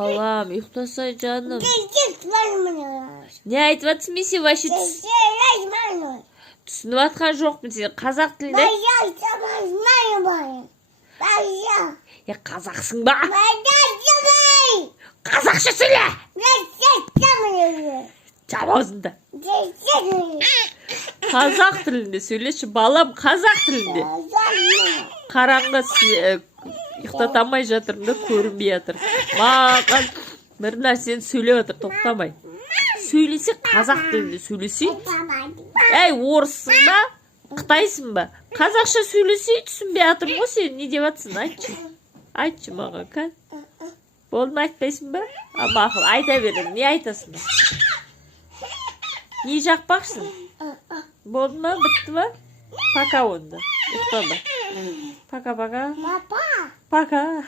Балам, ұйықтасай жаным. Не айтып жатсың мен сен вообще түсініп жатқан жоқпын сен қазақ тілінде? Қазақсың ба? Қазақша сөйле! Жап аузыңды. Қазақ тілінде сөйлеші балам, қазақ тілінде. Қараңғы ұйықтата алмай жатырмын да көрінбей жатыр. Маған бір нәрсені сөйлеп жатыр, тоқтамай. Сөйлесе қазақ тілінде сөйлесей. Әй, орыссың ба? Қытайсың ба? Қазақша сөйлесей түсінбей жатырмын ғой сен. Не деп жатсың? Айтшы. Айтшы маған, кән. Болды ма, айтпайсың ба? Мақұл, айта берем. Не айтасың? Не жақпақсың? Болды ма, бітті ма? Пока онда. Ұйықтама. Пока-пока. Пока.